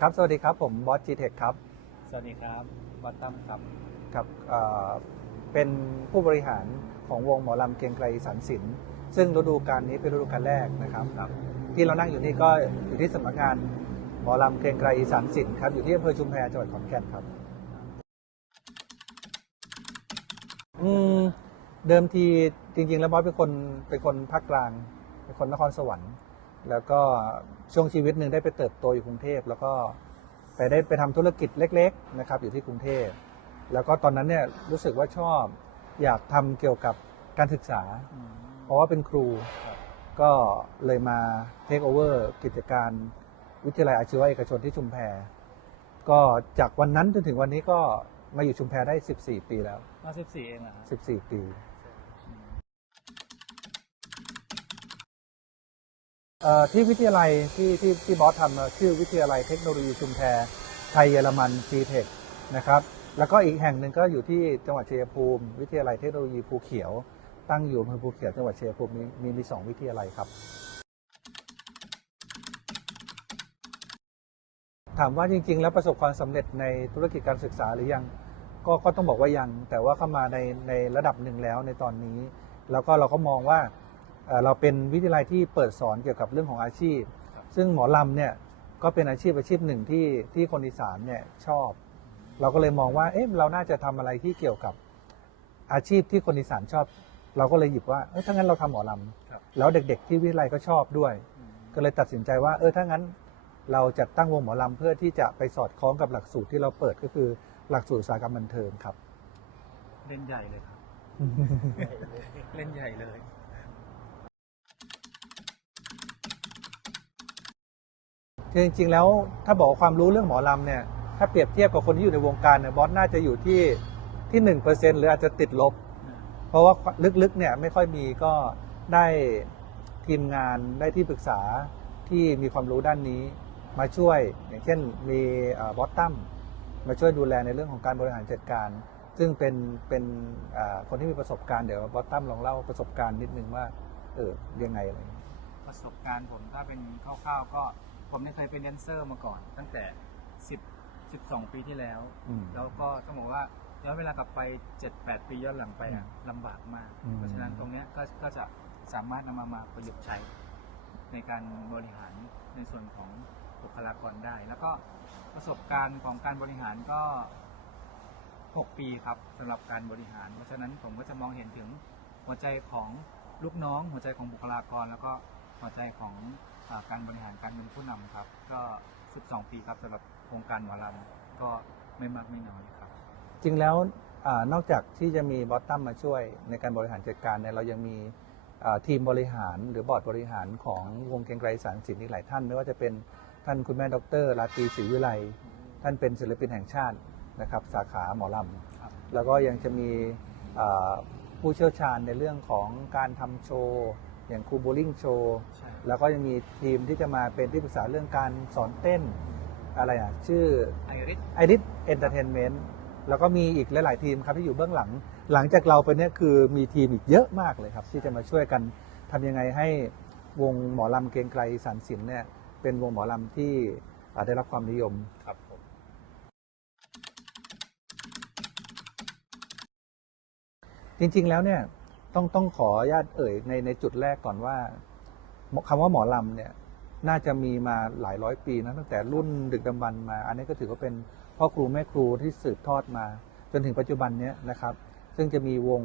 ครับ สวัสดีครับ ผมบอสจีเทคครับ สวัสดีครับวัตตั้มครับครับเอ่อเป็นผู้บริหารของวงหมอลำเกรียงไกรสารสิน ซึ่งฤดูกาลนี้เป็นฤดูกาลแรกนะครับ ที่เรานั่งอยู่นี่ก็อยู่ที่สำนักงานหมอลำเกรียงไกรสารสินครับ อยู่ที่อำเภอชุมแพจังหวัดขอนแก่นครับอืมเดิมทีจริง ๆ แล้วบอสเป็นคนเป็นคนภาคกลาง เป็นคนนครสวรรค์ แล้วก็ช่วงชีวิตหนึ่งได้ไปเติบโตอยู่กรุงเทพ แล้วก็ไปได้ไปทำธุรกิจเล็ก ๆ นะครับ อยู่ที่กรุงเทพ แล้วก็ตอนนั้นเนี่ยรู้สึกว่าชอบอยากทำเกี่ยวกับการศึกษา เพราะว่าเป็นครูครับก็เลยมาเทคโอเวอร์กิจการวิทยาลัยอาชีวะเอกชนที่ชุมแพก็จากวันนั้นจนถึงวันนี้ก็มาอยู่ชุมแพได้ 14 ปีแล้วมาสิบสี่เองเหรอฮะ14 ปี เอ่อ ที่วิทยาลัยที่ที่ที่บอสทำชื่อวิทยาลัยเทคโนโลยีชุมแพไทยเยอรมัน g t e c h นะครับแล้วก็อีกแห่งหนึ่งก็อยู่ที่จังหวัดเชัยภูมิ วิทยาลัยเทคโนโลยีภูเขียว ตั้งอยู่อำเภอภูเขียวจังหวัดเชัยภูมิมีมีสองวิทยาลัยครับ ถามว่าจริง ๆ แล้วประสบความสำเร็จในธุรกิจการศึกษาหรือยังก็ก็ต้องบอกว่ายัง แต่ว่าเข้ามาในในระดับหนึ่งแล้วในตอนนี้ แล้วก็เราก็มองว่า เอ่อเราเป็นวิทยาลัยที่เปิดสอนเกี่ยวกับเรื่องของอาชีพ ซึ่งหมอลำเนี่ยก็เป็นอาชีพอาชีพหนึ่งที่ที่คนอีสานเนี่ยชอบ เราก็เลยมองว่าเอ๊ะเราน่าจะทำอะไรที่เกี่ยวกับอาชีพที่คนอีสานชอบ เราก็เลยหยิบว่าเออถ้างั้นเราทำหมอลครับำแล้วเด็ก ๆ ที่วิทยาลัยก็ชอบด้วยอืมก็เลยตัดสินใจว่าเออถ้างั้นเราจัดตั้งวงหมอลำเพื่อที่จะไปสอดคล้องกับหลักสูตรที่เราเปิดก็คือหลักสูตรอุตสาหกรรมบันเทิงครับ เล่นใหญ่เลยครับ เล่นใหญ่เลย คือจริงๆแล้วถ้าบอกความรู้เรื่องหมอลำเนี่ยถ้าเปรียบเทียบกับคนที่อยู่ในวงการเนี่ยบอสน่าจะอยู่ที่ที่หนึ่งเปอร์เซ็นหรืออาจจะติดลบ เพราะว่าลึกๆเนี่ยไม่ค่อยมีก็ได้ทีมงานได้ที่ปรึกษาที่มีความรู้ด้านนี้มาช่วย อย่างเช่นมีบอสตั้มมาช่วยดูแลในเรื่องของการบริหารจัดการ ซึ่งเป็นเป็นคนที่มีประสบการณ์เดี๋ยวบอสตั้มลองเล่าประสบการณ์นิดนึงว่าเออยังไงอะไรอย่างเงี้ยประสบการณ์ผมถ้าเป็นคร่าวๆก็ ผมเนี่ยเคยเป็นแดนเซอร์มาก่อน ตั้งแต่10 12ปีที่แล้ว อืม แล้วก็ต้องบอกว่าย้อนเวลากลับไป7-8ปีย้อนหลังไปอะลำบากมาก อืม เพราะฉะนั้นตรงเนี้ยก็ก็จะสามารถนำมามาประยุกต์ใช้ ในการบริหารในส่วนของบุคลากรได้ แล้วก็ประสบการณ์ของการบริหารก็ 6 ปีครับสำหรับการบริหาร เพราะฉะนั้นผมก็จะมองเห็นถึงหัวใจของลูกน้อง หัวใจของบุคลากร แล้วก็หัวใจของอา การบริหารการเป็นผู้นำครับ ก็ 12 ปีครับสำหรับโครงการหมอลำก็ไม่มากไม่น้อยครับ จริงแล้วอานอกจากที่จะมีบอสตัมมาช่วยในการบริหารจัดการเนี่ยเรายังมีอ่าทีมบริหารหรือบอร์ดบริหารของวงเกรียงไกรสารสินอีกหลายท่าน ไม่ว่าจะเป็นท่านคุณแม่ดรราตรีศรีวิไลท่านเป็นศิลปินแห่งชาตินะครับสาขาหมอลครับำแล้วก็ยังจะมีอ่าผู้เชี่ยวชาญในเรื่องของการทำโชว์ อย่างครูโบลิ่งโชว์ใช่ แล้วก็ยังมีทีมที่จะมาเป็นที่ปรึกษาเรื่องการสอนเต้นอะไรอะ ชื่อ ไอริส ไอริสเอนเตอร์เทนเมนต์แล้วก็มีอีกหลาย ๆ ทีมครับที่อยู่เบื้องหลัง หลังจากเราไปเนี่ยคือมีทีมอีกเยอะมากเลยครับ ที่จะมาช่วยกันทำยังไงให้วงหมอลำเกรียงไกรสารสินเนี่ยเป็นวงหมอลำที่อ่าได้รับความนิยม ครับผม จริง ๆ แล้วเนี่ย ต้องต้องขออนุญาตเอ่ยในในจุดแรกก่อนว่าคำว่าหมอลำเนี่ย น่าจะมีมาหลายร้อยปีนะตั้งแต่รุ่นดึกดำบรรพ์มา อันนี้ก็ถือว่าเป็นพ่อครูแม่ครูที่สืบทอดมา จนถึงปัจจุบันเนี้ยนะครับ ซึ่งจะมีวง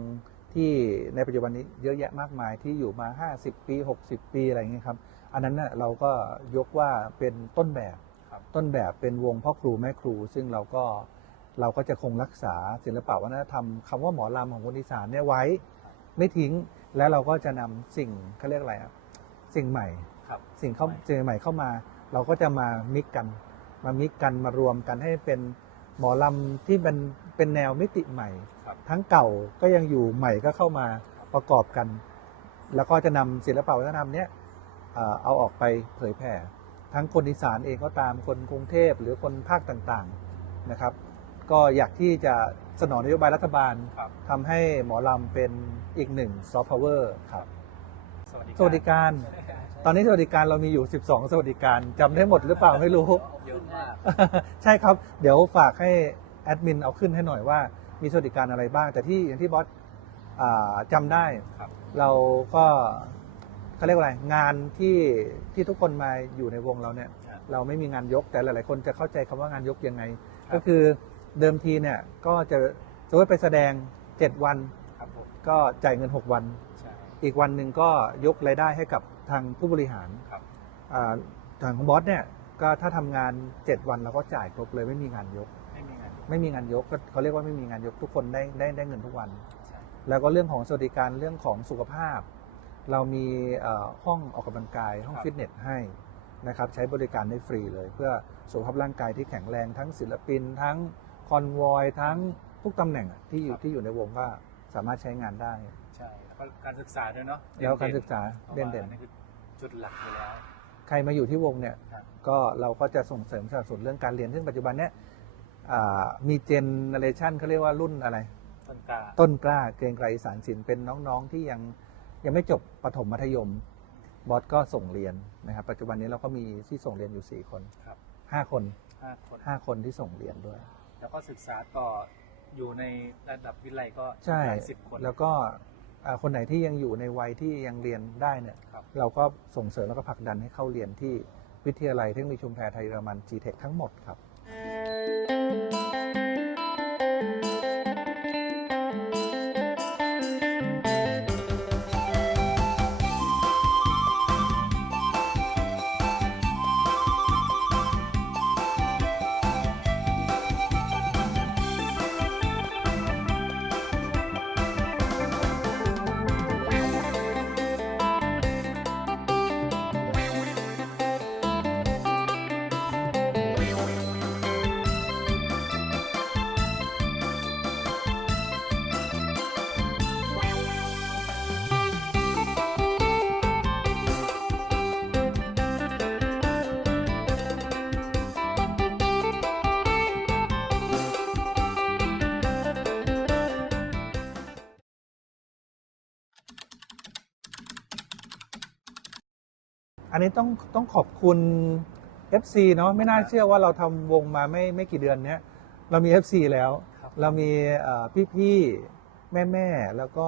ที่ในปัจจุบันนี้เยอะแยะมากมายที่อยู่มา 50 ปี 60 ปีอะไรอย่างเงี้ยครับ อันนั้นน่ะเราก็ยกว่าเป็นต้นแบบครับต้นแบบเป็นวงพ่อครูแม่ครู ซึ่งเราก็เราก็จะคงรักษาศิลปะวัฒนธรรมคำว่าหมอลำของคนอีสานเนี่ยไว้ ไม่ทิ้งและเราก็จะนำสิ่งเขาเรียกอะไรอะสิ่งใหม่ครับสิ่งเข้าสิ่งใหม่เข้ามา เราก็จะมามิกกัน มามิกกันมารวมกันให้เป็นหมอลำที่เป็นเป็นแนวมิติใหม่ครับทั้งเก่าก็ยังอยู่ใหม่ก็เข้ามาประกอบกัน แล้วก็จะนำศิลปะวัฒนธรรมเนี้ยเอ่อเอาออกไปเผยแผ่ ทั้งคนอีสานเองก็ตามคนกรุงเทพหรือคนภาคต่างๆนะครับ ก็อยากที่จะสนองนโยบายรัฐบาลครับ ทำให้หมอลำเป็นอีกหนึ่งซอฟต์พาวเวอร์ครับสวัสดิสวัสดิการ ตอนนี้สวัสดิการเรามีอยู่ 12 สวัสดิการจำได้หมดหรือเปล่าไม่รู้ เยอะมาก ใช่ครับ เดี๋ยวฝากให้แอดมินเอาขึ้นให้หน่อยว่า มีสวัสดิการอะไรบ้าง แต่ที่อย่างที่บอสอ่าจำได้ ครับ เราก็เขาเรียกว่าอะไร งานที่ที่ทุกคนมาอยู่ในวงเราเนี่ย ครับ เราไม่มีงานยกแต่หลาย ๆ คนจะเข้าใจคำว่างานยกยังไงครับก็คือ เดิมทีเนี่ยก็จะสมมติไปแสดง 7 วัน ครับผมก็จ่ายเงิน 6 วัน ใช่ อีกวันหนึ่งก็ยกรายได้ให้กับทางผู้บริหารครับอ่าทางของบอสเนี่ยก็ถ้าทำงาน 7 วันเราก็จ่ายครบเลยไม่มีงานยก ไม่มีงานไม่มีงานยกก็เขาเรียกว่าไม่มีงานยกทุกคนได้ได้ได้เงินทุกวัน ใช่แล้วก็เรื่องของสวัสดิการเรื่องของสุขภาพ เรามีเอ่อห้องออกกำลังกายห้องฟิตเนสให้นะครับใช้บริการได้ฟรีเลย เพื่อสุขภาพร่างกายที่แข็งแรงทั้งศิลปินทั้ง คอนวอยทั้งทุกตำแหน่งอะที่อยู่ที่อยู่ในวงก็สามารถใช้งานได้ ใช่แล้วก็การศึกษาด้วยเนาะแล้วการศึกษาพราะเด่นว่าเด่นอันนี่คือจุดหลักอยู่แล้ว ใครมาอยู่ที่วงเนี่ยครับ ก็เราก็จะส่งเสริมสนับสนุนเรื่องการเรียน ซึ่งปัจจุบันเนี้ยอ่ามีเจนเนเรชันเขาเรียกว่ารุ่นอะไร ต้นกล้าต้นกล้าเกรียงไกรสารสินเป็นน้องๆที่ยังยังไม่จบประถมมัธยม บอสก็ส่งเรียนนะครับ ปัจจุบันนี้เราก็มีที่ส่งเรียนอยู่ 4 คน ครับ5 คน ห้าคน 5 คนที่ส่งเรียนด้วย แล้วก็ศึกษาต่ออยู่ในระดับวิทยาลัยก็ใช่หลายสิบคน แล้วก็อ่าคนไหนที่ยังอยู่ในวัยที่ยังเรียนได้เนี่ยครับเราก็ส่งเสริมแล้วก็ผลักดันให้เข้าเรียนที่วิทยาลัยเทคโนโลยีชุมแพไทยเยอรมัน GTech ทั้งหมดครับ อันนี้ต้องต้องขอบคุณ FC เนาะไม่น่าเชื่อว่าเราทำวงมาไม่ไม่กี่เดือนเนี้ยเรามี FC แล้ว ครับเรามีพี่อพี่ๆแม่ๆ แล้วก็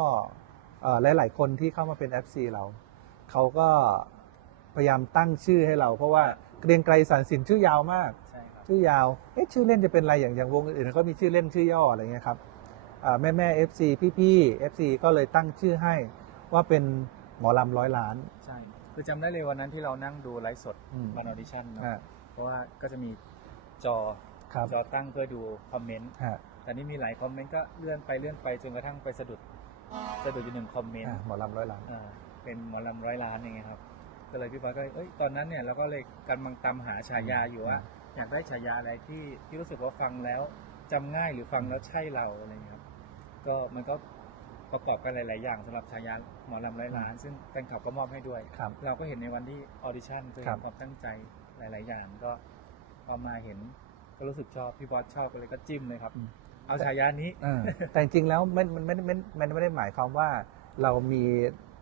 เอ่อหลายๆ คนที่เข้ามาเป็น FC เรา เขาก็พยายามตั้งชื่อให้เรา เพราะว่าเกรียงไกรสารสินชื่อยาวมาก ใช่ครับ ชื่อยาว เอ๊ะชื่อเล่นจะเป็นอะไรอย่างอย่างวงอื่นๆเขามีชื่อเล่นชื่อย่ออะไรเงี้ยครับแม่แม่เอฟซีพี่ๆเอฟซีก็เลยตั้งชื่อให้ว่าเป็นหมอลำร้อยล้าน ใช่ คือจำได้เลยวันนั้นที่เรานั่งดูไลฟ์สดอืมวันออดิชั่นเนาะอ่าเพราะว่าก็จะมีจอครับ จอตั้งเพื่อดูคอมเมนต์ฮะแต่นี่มีหลายคอมเมนต์ก็เลื่อนไปเลื่อนไปจนกระทั่งไปสะดุดสะดุดอยู่หนึ่งคอมเมนต์อะหมอลำร้อยล้าน อ่าเป็นหมอลำร้อยล้านอย่างเงี้ยครับก็เลยพี่บอยก็เลยเอ้ยตอนนั้นเนี่ยเราก็เลยกำลังตามหาฉายาอยู่ว่าอยากได้ฉายาอะไรที่ที่รู้สึกว่าฟังแล้วจำง่ายหรือฟังแล้วใช่เราอะไรเงี้ยครับก็มันก็ ประกอบกันหลาย ๆ อย่างสำหรับฉายาหมอลำร้อยล้าน ซึ่งแฟนคลับก็มอบให้ด้วย ครับ เราก็เห็นในวันที่ออดิชั่นคือครัเห็บนความตั้งใจหลาย ๆ อย่างก็พอมาเห็นก็รู้สึกชอบ พี่บอสชอบก็เลยก็จิ้มเลยครับ เอาฉายานี้อ่าแต่จริงๆแล้วมันมันไม่ไม่มันไม่ได้หมายความว่าเรามี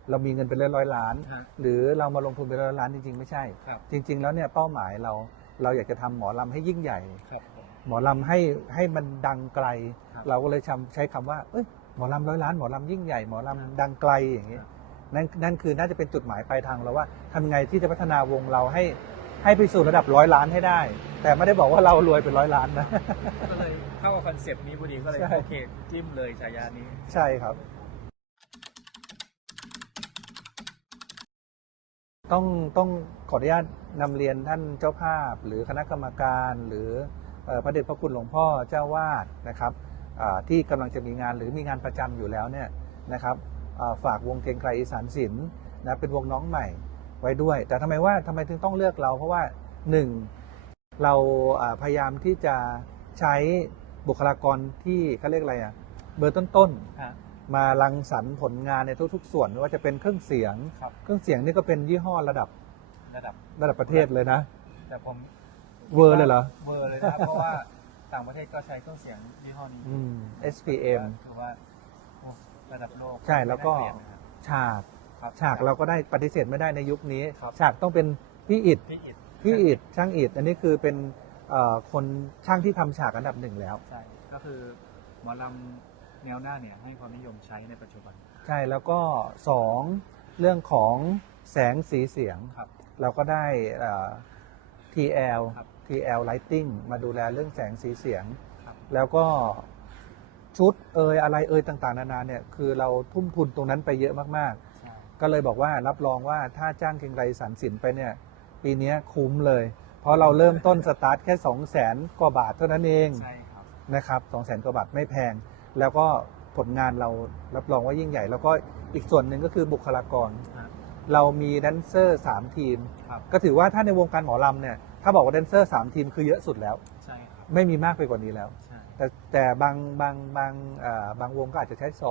เรามีเงินเป็นร้อยร้อยๆล้าน ฮะ หรือเรามาลงทุนเป็นร้อยล้านจริงๆไม่ใช่ ครับ จริง ๆ แล้วเนี่ยเป้าหมายเราเราอยากจะทำหมอลำให้ยิ่งใหญ่ ครับผมหมอลำให้ให้มันดังไกล ครับ เราก็เลยชำใช้คำว่า เอ้ย หมอลำร้อยล้านหมอลำยิ่งใหญ่หมอลำดังไกลอย่างนี้ครับนั่นนั่นคือน่าจะเป็นจุดหมายปลายทางเราว่าทำไงที่จะพัฒนาวงเราให้ให้ไปสู่ระดับร้อยล้านให้ได้ แต่ไม่ได้บอกว่าเรารวยเป็นร้อยล้านนะก็เลยเข้ากับคอนเซปต์นี้พอดีก็เลยใช่โอเคจิ้มเลยฉายานี้ ใช่ครับ ต้องต้องขออนุญาตนำเรียนท่านเจ้าภาพ หรือคณะกรรมการหรือเอ่อพระเดชพระคุณหลวงพ่อเจ้าวาดนะครับอ่า ที่กำลังจะมีงานหรือมีงานประจำอยู่แล้วเนี่ยนะครับอ่าฝากวงเกรียงไกรอีสานศิลป์นะเป็นวงน้องใหม่ไว้ด้วย แต่ทำไมว่าทำไมถึงต้องเลือกเรา เพราะว่าหนึ่งเราอ่าพยายามที่จะใช้บุคลากรที่เขาเรียกอะไรอะเบอร์ต้นๆฮะมารังสรรค์ผลงานในทุก ๆ ส่วนไม่ว่าจะเป็นเครื่องเสียงครับเครื่องเสียงนี่ก็เป็นยี่ห้อระดับระดับระดับประเทศเลยนะ แต่ผมเวอร์เลยเหรอเวอร์เลยนะครับเพราะว่า ต่างประเทศก็ใช้เครื่องเสียงยี่ห้อนี้อืม SPM ถือว่าโอ้ระดับโลกใช่แล้วก็ ไม่น่าเกลียดนะครับฉาก ครับ ฉากเราก็ได้ปฏิเสธไม่ได้ในยุคนี้ ครับ ฉากต้องเป็นพี่อิดพี่อิดพี่อิดช่างอิดอันนี้คือเป็นเอ่อคนช่างที่ทำฉากอันดับหนึ่งแล้ว ใช่ก็คือหมอลำแนวหน้าเนี่ยให้ความนิยมใช้ในปัจจุบัน ใช่แล้วก็สองเรื่องของแสงสีเสียง ครับ เราก็ได้เอ่อ TL ครับ TL Lighting มาดูแลเรื่องแสงสีเสียง ครับ แล้วก็ชุดเอยอะไรเอยต่างๆ นานาเนี่ยคือเราทุ่มทุนตรงนั้นไปเยอะมากใช่ๆ ก็เลยบอกว่ารับรองว่าถ้าจ้างเกงไรสันสินไปเนี่ยปีเนี้ยคุ้มเลย เพราะเราเริ่มต้นสตาร์ทแค่2 0 0แสนกว่าบาทเท่านั้นเอง ใช่ครับ นะครับ2 0 0แสนกว่าบาทไม่แพง แล้วก็ผลงานเรารับรองว่ายิ่งใหญ่ แล้วก็อีกส่วนหนึ่งก็คือบุคลากร ครับ เรามีแดนเซอร์ 3 ทีม ครับ ก็ถือว่าถ้าในวงการหมอลำเนี่ยถ้าบอกว่าแดนเซอร์ 3 ทีมคือเยอะสุดแล้ว ใช่ครับ ไม่มีมากไปกว่านี้แล้ว ใช่แต่แต่บางบางบางเอ่อบางวงก็อาจจะใช้ 2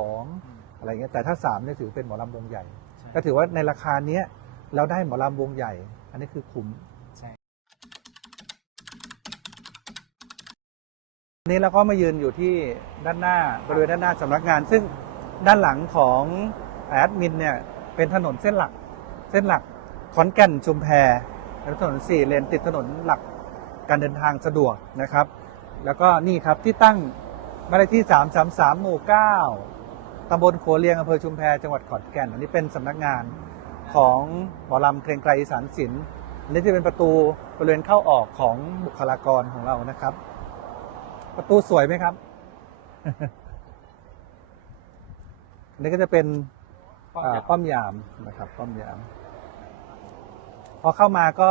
อืมอะไรเงี้ยแต่ถ้า3เนี่ยถือเป็นหมอลำวงใหญ่ ใช่ก็ถือว่าในราคาเนี้ยเราได้หมอลำวงใหญ่ อันนี้คือคุ้มใช่วันนี้เราก็มายืนอยู่ที่ด้านหน้าบริเวณด้านหน้าสำนักงาน ซึ่งด้านหลังของแอดมินเนี่ยเป็นถนนเส้นหลัก เส้นหลักขอนแก่นชุมแพถนนสี่เลนติดถนนหลักการเดินทางสะดวกนะครับ แล้วก็นี่ครับที่ตั้งบ้านเลขที่ 333 หมู่ 9ตำบลโขเลียงอำเภอชุมแพจังหวัดขอนแก่น อันนี้เป็นสำนักงานของหมอลำเกรงไกรสานศิลป์อันนี้จะเป็นประตูบริเวณเข้าออกของบุคลากรของเรานะครับ ประตูสวยไหมครับ อันนี้ก็จะเป็นป้อมยามนะครับ ป้อมยาม พอเข้ามาก็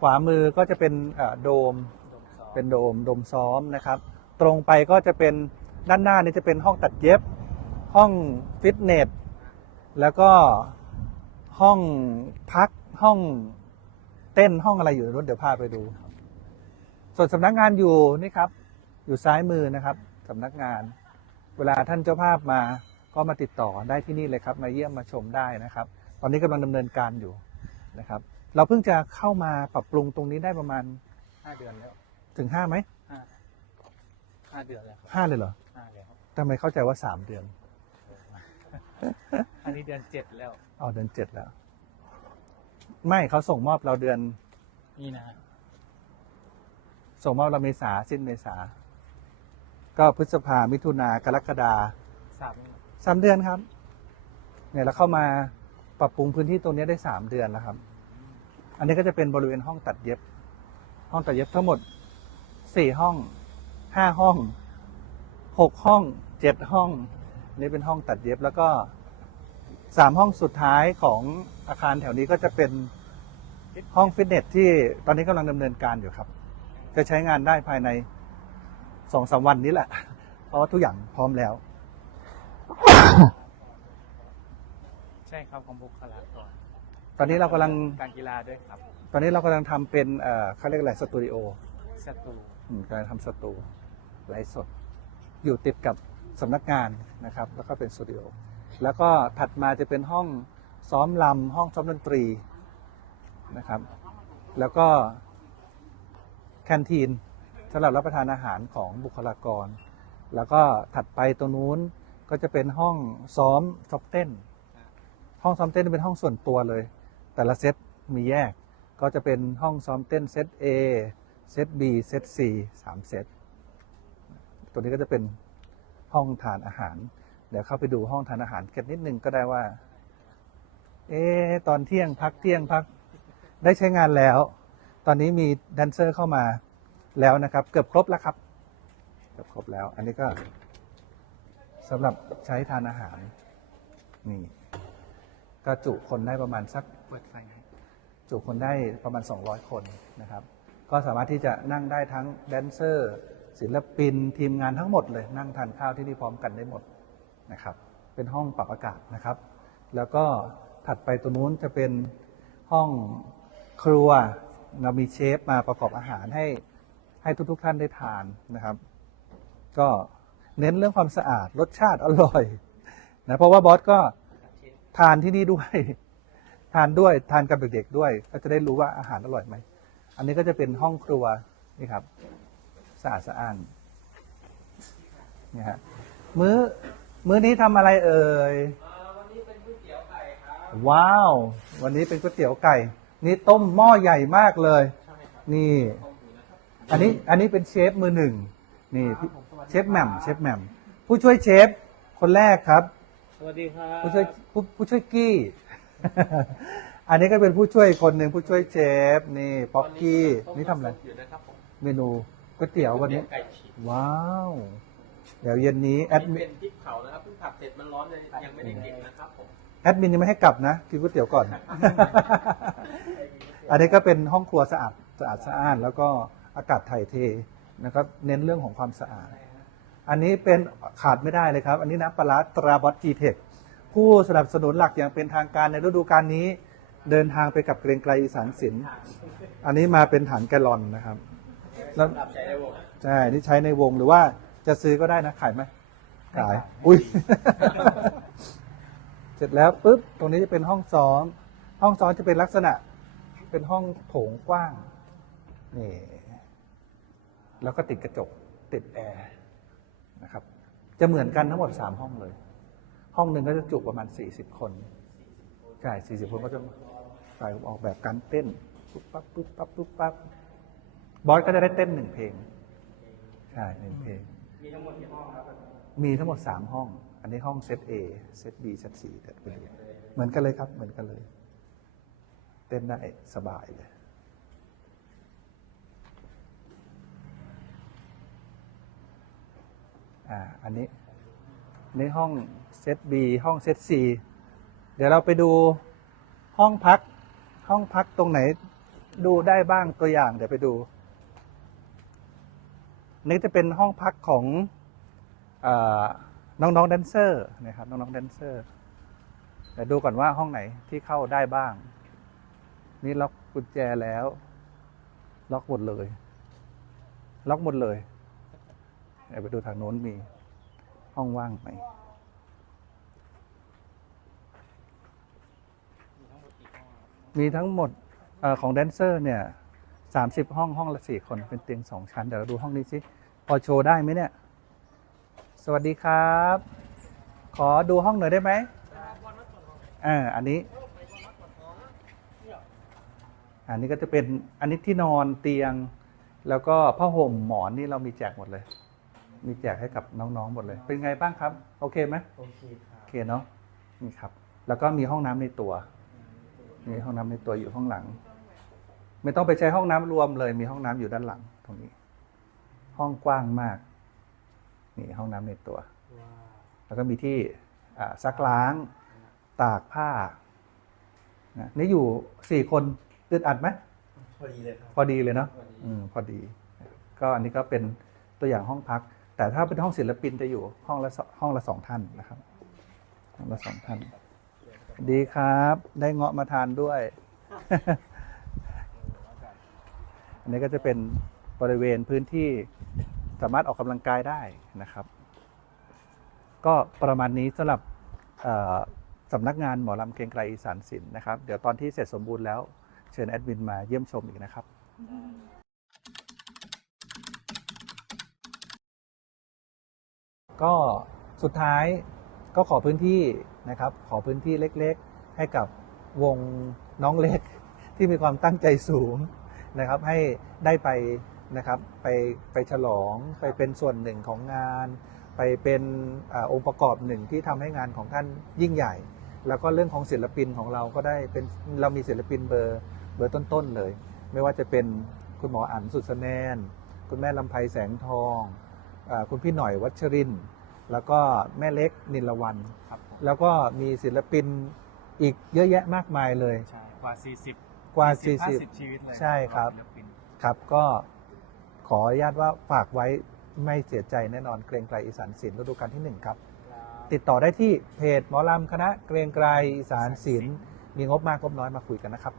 ขวามือก็จะเป็นเอ่อโดมดมซอเป็นโดมโดมซ้อมนะครับ ตรงไปก็จะเป็นด้านหน้านี่จะเป็นห้องตัดเย็บ ห้องฟิตเนสแล้วก็ห้องพักห้องเต้นห้องอะไรอยู่ในรถเดี๋ยวพาไปดู ส่วนสำนักงานอยู่นี่ครับ อยู่ซ้ายมือนะครับสำนักงาน เวลาท่านเจ้าภาพมาก็มาติดต่อได้ที่นี่เลยครับ มาเยี่ยมมาชมได้นะครับ ตอนนี้กำลังดำเนินการอยู่นะครับ เราเพิ่งจะเข้ามาปรับปรุงตรงนี้ได้ประมาณห้าเดือนแล้วถึงห้าไหมห้าห้าเดือนแล้วครับห้าเลยเหรอห้าแล้วทำไมเข้าใจว่าสามเดือน อันนี้เดือนเจ็ดแล้วเอาเดือนเจ็ดแล้ว ไม่เขาส่งมอบเราเดือน นี่นะฮะส่งมอบเราเมษาสิ้นเมษา ก็พฤษภามิถุนากรกฎาสามสามเดือนครับ เนี่ยเราเข้ามาปรับปรุงพื้นที่ตรงนี้ได้สามเดือนแล้วครับ อันนี้ก็จะเป็นบริเวณห้องตัดเย็บ ห้องตัดเย็บทั้งหมดสี่ห้องห้าห้องหกห้องเจ็ดห้องอนนี่เป็นห้องตัดเย็บแล้วก็สามห้องสุดท้ายของอาคารแถวนี้ก็จะเป็นห้องฟิตเนสที่ตอนนี้กำลังดำเนินการอยู่ครับ จะใช้งานได้ภายในสองสามวันนี้แหละ เพราะทุกอย่างพร้อมแล้ว ใช่ครับของบุคลากร ตอนนี้เรากำลัง การกีฬาด้วยครับตอนนี้เรากำลังทำเป็นเอ่อเขาเรียกอะไรสตูดิโอสตูอืมกำลังทำสตูไลฟ์สด อยู่ติดกับสำนักงานนะครับ แล้วก็เป็นสตูดิโอ แล้วก็ถัดมาจะเป็นห้องซ้อมลำห้องซ้อมดนตรีนะครับ แล้วก็แคนทีนสำหรับรับประทานอาหารของบุคลากร แล้วก็ถัดไปตรงนู้นก็จะเป็นห้องซ้อมซ้อมเต้น ห้องซ้อมเต้นเป็นห้องส่วนตัวเลย แต่ละเซตมีแยก ก็จะเป็นห้องซ้อมเต้นเซต A เซต B เซต C สามเซต ตัวนี้ก็จะเป็นห้องทานอาหาร เดี๋ยวเข้าไปดูห้องทานอาหารกันนิดนึงก็ได้ว่า เอ๊ตอนเที่ยงพักเที่ยงพักได้ใช้งานแล้ว ตอนนี้มีแดนเซอร์เข้ามาแล้วนะครับ เกือบครบแล้วครับ เกือบครบแล้ว อันนี้ก็สำหรับใช้ทานอาหารนี่ก็จุคนได้ประมาณสัก เปิดไฟให้จุคนได้ประมาณ 200 คนนะครับ ก็สามารถที่จะนั่งได้ทั้งแดนเซอร์ ศิลปินทีมงานทั้งหมดเลย นั่งทานข้าวที่นี่พร้อมกันได้หมดนะครับ เป็นห้องปรับอากาศนะครับ แล้วก็ถัดไปตรงนู้นจะเป็นห้องครัวเรามีเชฟมาประกอบอาหารให้ให้ทุกๆท่านได้ทานนะครับ ก็เน้นเรื่องความสะอาดรสชาติอร่อยนะเพราะว่าบอสก็ทานที่นี่ด้วย ทานด้วยทานกับเด็กๆด้วย ก็จะได้รู้ว่าอาหารอร่อยไหม อันนี้ก็จะเป็นห้องครัวนี่ครับสะอาดสะอ้านนี่ฮะมื้อมื้อนี้ทำอะไรเอ่ยวันนี้เป็นก๋วยเตี๋ยวไก่ครับว้าว วันนี้เป็นก๋วยเตี๋ยวไก่ นี่ต้มหม้อใหญ่มากเลยนี่ อันนี้อันนี้เป็นเชฟมือหนึ่งนี่พี่เชฟแหม่มเชฟแหม่มผู้ช่วยเชฟคนแรกครับ สวัสดีครับ ผู้ช่วยผู้ผู้ช่วยกี้ อันนี้ก็เป็นผู้ช่วยคนหนึ่งผู้ช่วยเชฟนี่ป๊อกกี้นี่ทำอะไร อยู่นะครับผมเมนูก๋วยเตี๋ยววันนี้ ไก่ฉีกว้าว เดี๋ยวเย็นนี้แอดนี่มิเป็นพริกเผานะครับเพิ่งผัดเสร็จมันร้อนเลยยังไม่ได้กินนะครับผมแอดมินยังไม่ให้กลับนะกินก๋วยเตี๋ยวก่อน อันนี้ก็เป็นห้องครัวสะอาดสะอาดสะอ้าน แล้วก็อากาศถ่ายเทนะครับ เน้นเรื่องของความสะอาด อันนี้เป็นขาดไม่ได้เลยครับ อันนี้นะปลาร้าตราบอสจีเทค ผู้สนับสนุนหลักอย่างเป็นทางการในฤดูกาลนี้ เดินทางไปกับเกรงไกรอีสานศิลป์อันนี้มาเป็นถังแกลลอนนะครับแล้วใช้ได้วงใช่นี่ใช้ในวงหรือว่าจะซื้อก็ได้นะขายไหมขาย อุ้ย เสร็จแล้วปุ๊บ ตรงนี้จะเป็นห้องซ้อม ห้องซ้อมจะเป็นลักษณะ เป็นห้องโถงกว้าง นี่ แล้วก็ติดกระจก ติดแอร์นะครับ จะเหมือนกันทั้งหมดสามห้องเลย ห้องหนึ่งก็จะจุประมาณสี่สิบคนใช่สี่สิบคนก็จะฝ่ายออกแบบการเต้นปุ๊บปั๊บปุ๊บปั๊บปุ๊บปั๊บบอสก็จะได้เต้นหนึ่งเพลงใช่หนึ่งเพลง มีทั้งหมดกี่ห้องครับมีทั้งหมดสามห้อง อันนี้ห้องเซต A เซต B เซต C เดี๋ยวไปดูเหมือนกันเลยครับ เหมือนกันเลย เต้นได้สบายเลยอ่าอันนี้ ในห้องเซต B ห้องเซต C เดี๋ยวเราไปดูห้องพัก ห้องพักตรงไหนดูได้บ้างตัวอย่าง เดี๋ยวไปดู นี่จะเป็นห้องพักของเออน้องๆแดนเซอร์นะครับน้องๆแดนเซอร์เดี๋ยวดูก่อนว่าห้องไหนที่เข้าได้บ้าง นี่ล็อกกุญแจแล้ว ล็อกหมดเลย ล็อกหมดเลยเดี๋ยวไปดูทางโน้นมี ห้องว่างไหมมีทั้งหมดออของแดนเซอร์เนี่ยสามสิบห้องห้องละสี่คนเป็นเตียงสองชั้น เดี๋ยวเราดูห้องนี้สิ พอโชว์ได้ไหมเนี่ย สวัสดีครับ ขอดูห้องหน่อยได้ไหมอ่าอันนี้ อันนี้ก็จะเป็นอันนี้ที่นอนเตียง แล้วก็ผ้าห่มหมอนนี่เรามีแจกหมดเลย มีแจกให้กับน้องๆหมดเลย เป็นไงบ้างครับ โอเคไหมโอเคครับโอเคเนาะนี่ครับ แล้วก็มีห้องน้ำในตัว มีห้องน้ำในตัวอยู่ข้างหลัง ไม่ต้องไปใช้ห้องน้ำรวมเลย มีห้องน้ำอยู่ด้านหลัง ตรงนี้ ห้องกว้างมาก นี่ห้องน้ำในตัว ว้าวแล้วก็มีที่อ่าซักล้าง ตากผ้านะนี่อยู่สี่คนอึดอัดไหม พอดีเลยครับพอดีเลยเนาะ พอดี อืมพอดี ก็อันนี้ก็เป็นตัวอย่างห้องพัก แต่ถ้าเป็นห้องศิลปินจะอยู่ห้องละห้องละสองท่านนะครับห้องละสองท่าน ดีครับ ได้เงาะมาทานด้วย อันนี้ก็จะเป็นบริเวณพื้นที่สามารถออกกำลังกายได้นะครับ ก็ประมาณนี้สำหรับสำนักงานหมอลำเกรงไกรอีสานศิลป์นะครับ เดี๋ยวตอนที่เสร็จสมบูรณ์แล้ว เชิญแอดมินมาเยี่ยมชมอีกนะครับ ก็สุดท้ายก็ขอพื้นที่นะครับ ขอพื้นที่เล็กๆ ให้กับวงน้องเล็กที่มีความตั้งใจสูงนะครับ ให้ได้ไปนะครับไปไปฉลองไปเป็นส่วนหนึ่งของงาน ไปเป็นอองค์ประกอบหนึ่งที่ทำให้งานของท่านยิ่งใหญ่ แล้วก็เรื่องของศิลปินของเราก็ได้เป็นเรามีศิลปินเบอร์เบอร์ต้นๆเลย ไม่ว่าจะเป็นคุณหมออั๋นสุดสแนน คุณแม่ลำไพแสงทอง คุณพี่หน่อยวัชรินทร์แล้วก็แม่เล็กนิลวันครับผมแล้วก็มีศิลปินอีกเยอะแยะมากมายเลย ใช่กว่า 40กว่า50 40 50ชีวิตเลยใช่ครับ ศิลปินครับก็ขออนุญาตว่าฝากไว้ไม่เสียใจแน่นอนเกรงไกรอีสานศิลป์ฤดูกาลที่หนึ่งครับ ติดต่อได้ที่เพจหมอลำคณะเกรงไกรอีสานศิลป์มีงบมากงบน้อยมาคุยกันนะครับ